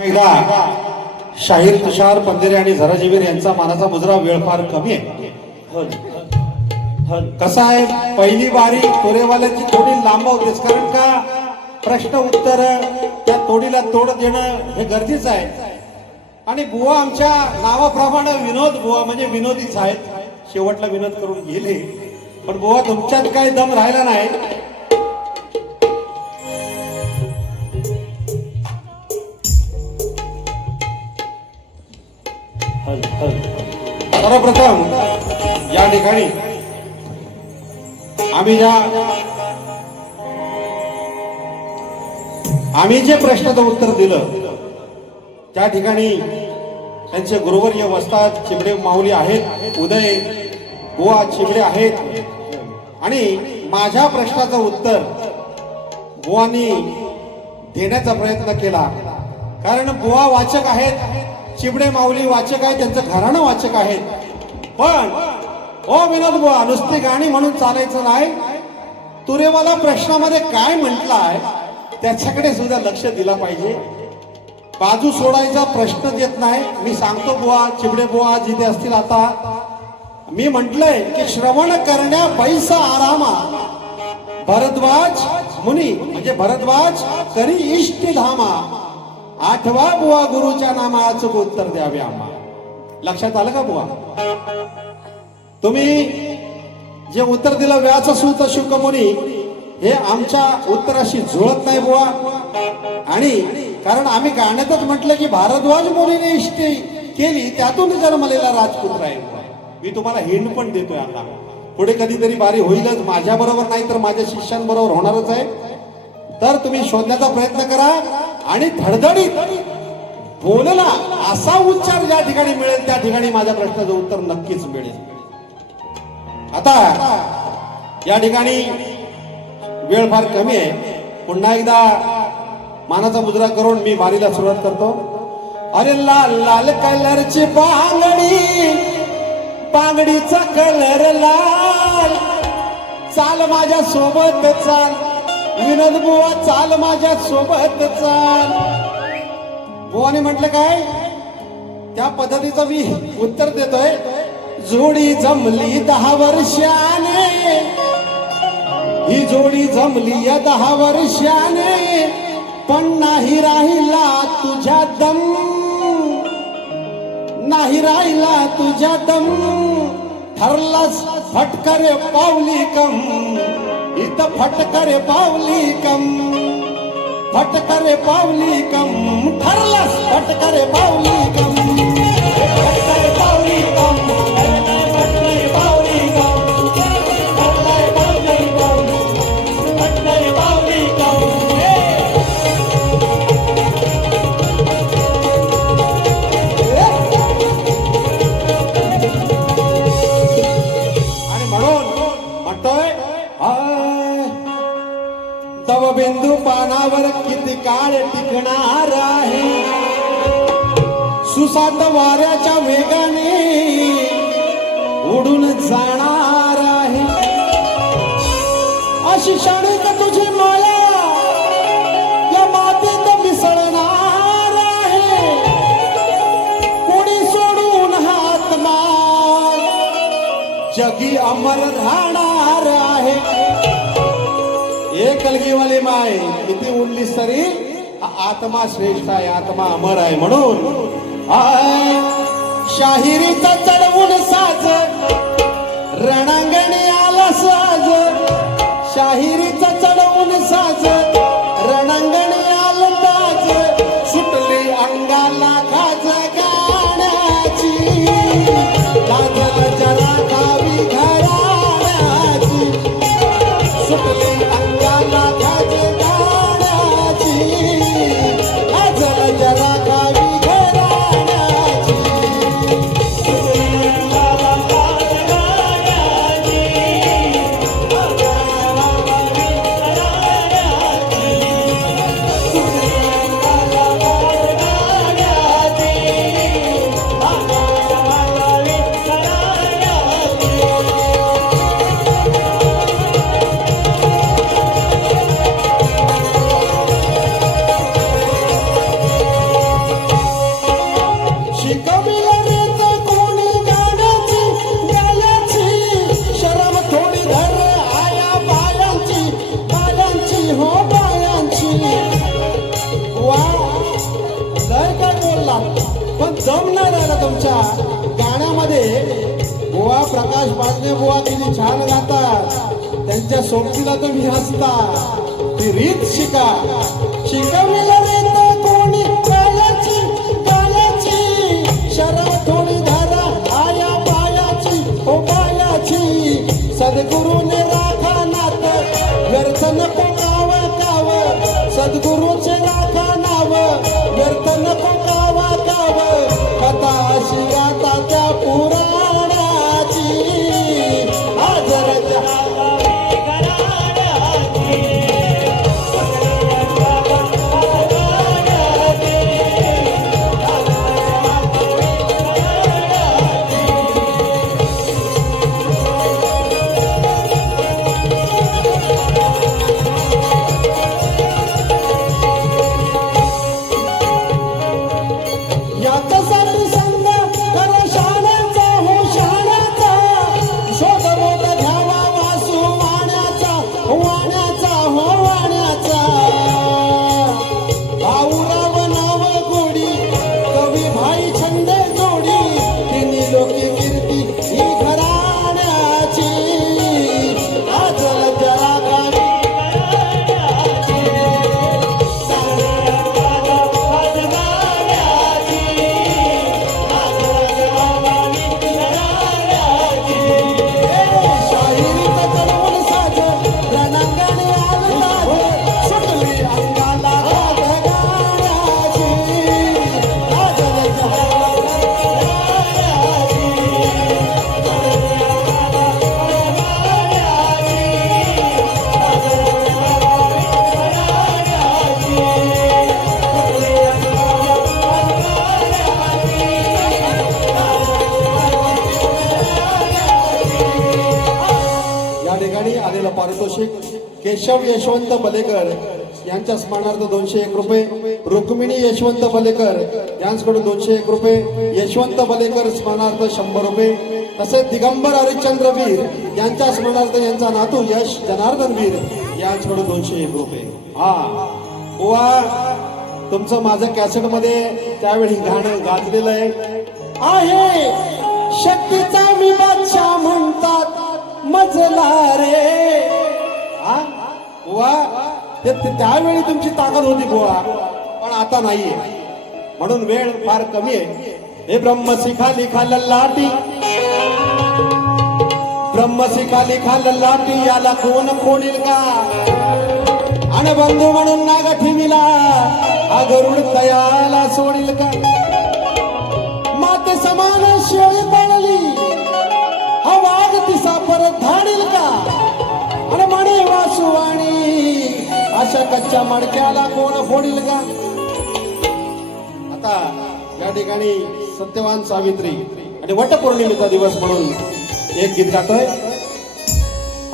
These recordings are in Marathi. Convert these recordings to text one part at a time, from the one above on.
एकदा शाहीर तुषार पंधेरे आणि झराजीवीर यांचा मानाचा मुजरा वेळ फार कमी आहे. कसा आहे, पहिली बारी तोरेवाल्याची थोडी लांब होतेच, कारण का प्रश्न उत्तर त्या तोडीला तोड देणं हे गरजेचं आहे. आणि बुवा आमच्या नावाप्रमाणे विनोद बुवा म्हणजे विनोदीच आहेत. शेवटला विनोद करून गेले, पण बुवा तुमच्यात काही दम राहिला नाही. सर्वप्रथम या ठिकाणी आम्ही जे प्रश्नाचं उत्तर दिलं त्या ठिकाणी त्यांचे गुरुवर्य वस्ताद चिबडे माऊली आहेत, उदय बुवा चिबडे आहेत. आणि माझ्या प्रश्नाचं उत्तर बुवानी देण्याचा प्रयत्न केला, कारण बुवा वाचक आहेत, चिबडे माऊली वाचक आहे, त्यांचं घराणं वाचक आहेत. पण ओ विनोद बुवा, नुसती गाणी म्हणून चालायचं नाही. तुरेवाला प्रश्नामध्ये काय म्हटलाय त्याच्याकडे सुद्धा लक्ष दिला पाहिजे. बाजू सोडायचा प्रश्न देत नाही. मी सांगतो बुवा, चिबडे बुवा जिथे असतील आता, मी म्हटलंय की श्रवण करण्या पैसा आरामा भरद्वाज मुनी, म्हणजे भरद्वाज करी इष्ट धामा, आठवा बुवा गुरुच्या नामाचं उत्तर द्यावे आम्हा. लक्षात आलं का बुवा? तुम्ही जे उत्तर दिलं व्यास सूत शुक मुनी, हे आमच्या उत्तराशी जुळत नाही बुवा. आणि कारण आम्ही गाण्यातच म्हटलं की भारद्वाज मुनीने इष्टी केली, त्यातून जन्मलेला राजपुत्र आहे. मी तुम्हाला हिंड पण देतोय, आता पुढे कधीतरी बारी होईलच, माझ्या बरोबर नाही तर माझ्या शिष्यांबरोबर होणारच आहे. तर तुम्ही शोधण्याचा प्रयत्न करा आणि धडधडीत बोलला असा उच्चार ज्या ठिकाणी मिळेल त्या ठिकाणी माझ्या प्रश्नाचं उत्तर नक्कीच मिळेल. आता या ठिकाणी वेळ फार कमी आहे. पुन्हा एकदा मानाचा मुजरा करून मी बारीला सुरुवात करतो. अरे लाल लाल कलरची बांगडी, बांगडीचा कलर लाल, चाल माझ्या सोबत चाल विनोद बुवा, चाल माझ्या सोबत चाल. बुवाने म्हटलं काय, त्या पद्धतीचं मी उत्तर देतोय. जोडी जमली 10 वर्षाने, ही जोडी जमली 10 वर्षाने, पण नाही राहिला तुझ्या दम, नाही राहिला तुझ्या दम, ठरलास फटकरे पावली कम, इथं फटकरे पावली कम, फटकरे पावली कम, ठरलास फटकरे पावली कम, फटकरे पावली कम, फटकरे पावली कम, फटकरे पावली कम, फटकरे पावली कम. आणि म्हणून म्हणतोय, तवबिंदू पानावर किती काळ टिकणार आहे, सुसाट वाऱ्याच्या वेगाने उडून जाणार आहे. अशी क्षणिक तुझी माया या मातीत मिसळणार आहे, कोणी सोडून हातमा जगी अमर राहणार आहे. एक कलगीवाली माय किती उडली तरी आत्मा श्रेष्ठ आहे, आत्मा अमर आहे. म्हणून शाहिरीचा चढवून साज रणांगणी आला साज, शाहिरीचा चढवून साज रणांगणी आला ताज, सुटली अंगाला खाज गाण्याची, लाजल जरा गावी घराण्याची, सुटली अंगाला खाज गाण्याची, लाजल जरा गावी घराण्याची, सुटली अंगाला खाज गाण्याची, लाजल जरा गावी घराण्याची. दम नाही राहिला तुमच्या गाण्यामध्ये. बुवा प्रकाश पाटणे बुवा किती छान गातात, त्यांच्या सोबतीला तुम्ही हसता. ती रीत शिका, शिकवलेलं रीत कोणी कायाची कायाची, शरम थोडी धारा आया पायाची ओ पायाची. सद्गुरूने राखा नात व्यर्थ नको काव काव, सद्गुरूचे राखा नाव व्यर्थ नको काव काव. कथा अशी गाता त्या पुराणाची, आजरच्या पारितोषिक केशव यशवंत बलेकर यांच्या स्मरणार्थ 201 रुपये, रुक्मिणी यशवंत बलेकर यांच्याकडून 201 रुपये, यशवंत बलेकर स्मरणार्थ 100 रुपये, तसेच दिगंबर हरिश्चंद्र वीर यांच्या स्मरणार्थ यांचा नातू यश जनार्दन वीर यांच्याकडून 201 रुपये. हा बुवा, तुमचं माझं कॅसेट मध्ये त्यावेळी गाणं गाजलेलं आहे. शक्तीचा मी बादशाह म्हणतात मजला रे. बुवा त्यावेळी तुमची ताकद होती बुवा, पण आता नाहीये, म्हणून वेळ फार कमी आहे. हे ब्रह्म शिखाली खाललाटी, ब्रह्म शिखाली खाललाटी, याला कोण कोणील का. आणि बंधू म्हणून नाग ठेविला, हा गरुड तयाला सोडील का. माते समान शेळी पडली, हा वाघ तिसा परत धाडील का. आणि म्हणे वासुवाणी, अशा कच्च्या मडक्याला कोण फोडील का. आता या ठिकाणी सत्यवान सावित्री आणि वटपौर्णिमेचा दिवस म्हणून एक गीत गातोय.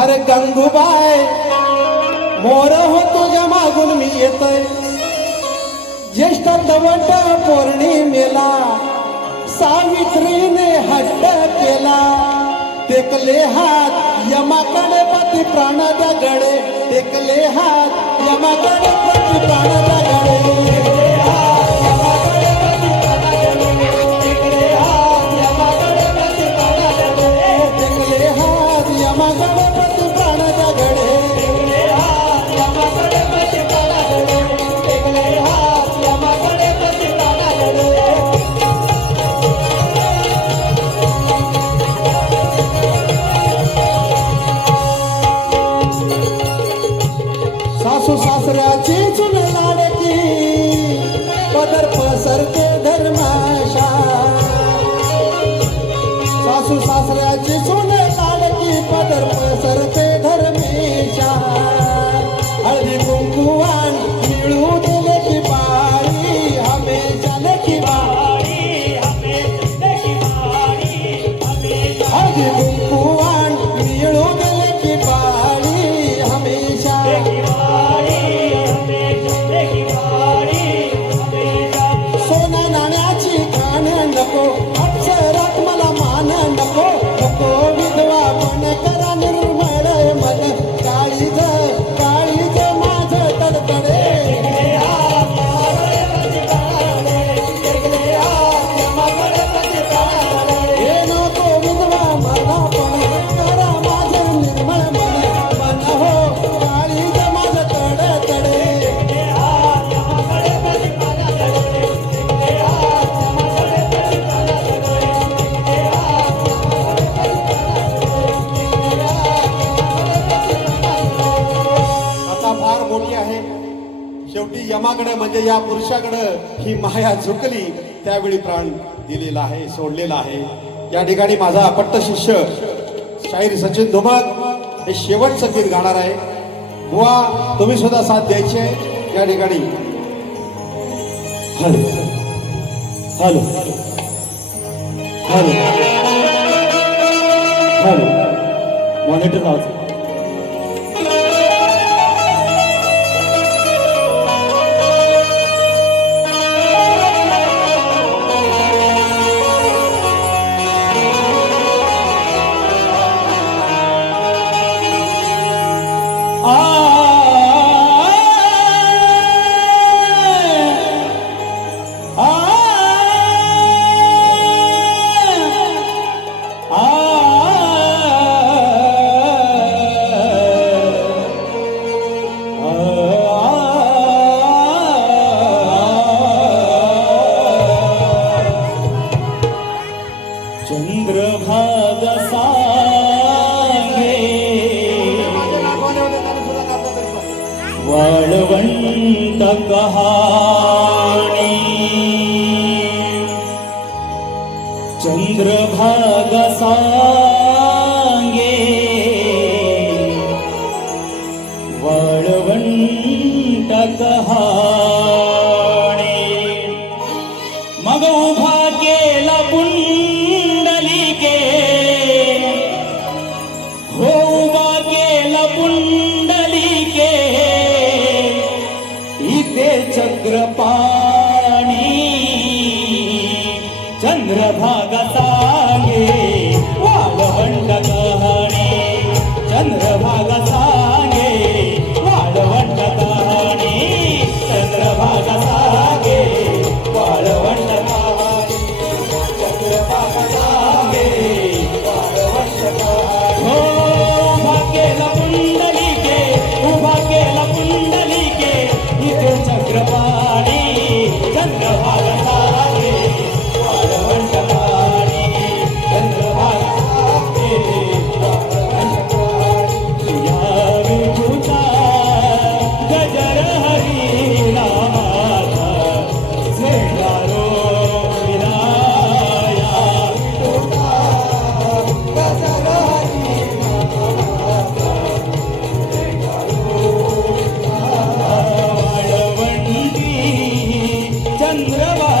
अरे गंगूबाई मोर हो तुझ्या मागून मी येतोय, ज्येष्ठ वट पौर्णिमेला सावित्रीने हट्ट केला. टेकले हात यमाकडे पती प्राण दगडे, टेकले हात यमाकडे पती प्राण दगडे. सासू सासऱ्याची चुन लाडकी, पदर पसरते धर्माशा. सासू सासऱ्याची चुन लाडकी, पदर पसरते धर्मेशा. हळदी कुंकुवान मिळू दिले की बाई, हमेशा लेकी बाई. हळदी कुंकुवान मिळू दिले की बाई, हमेशा. सोना नाण्याची खाण नको, अक्षरात मला मान नको. नको विधवा पण करा निर्मळ मन, काळीज काळीज माझ तडतडे. मायाकडे म्हणजे या पुरुषाकडे ही माया झुकली त्यावेळी प्राण दिलेला आहे, सोडलेला आहे. या ठिकाणी माझा अपट्ट शिष्य शाहीर सचिन धुमाळ हे शेवट संगीत गाणार आहे. बुवा तुम्ही सुद्धा साथ द्यायची आहे या ठिकाणी. Hello hello hello hello monitor आवाज. चंद्रभागा सांगे वाळवंट कहाणी. चंद्रभागा सांगे वाळवंट कहाणी. मग उभा केला पुंडलिके हो उभा केला पुंडलिके इथे चक्रपाणी. चंद्रभागा सांगे वाळवंट कहाणी. चंद्रभागा सांगे वाळवंट कहाणी. चंद्रभागा सांगे वाळवंट कहाणी. चंद्रभागा सांगे वाळवंट कहाणी. हो उभा केला पुंडलिके उभा केला पुंडलिके इथे चक्रपाणी. चंद्रभागा सांगे वाळवंट कहाणी. चंद्रभागा सांगे वाळवंट कहाणी. या विठूचा गजर हरिनामाचा झेंडारो विराया. विठूचा गजर हरिनामाचा झेंडारो वाळवंटी चंद्रभागा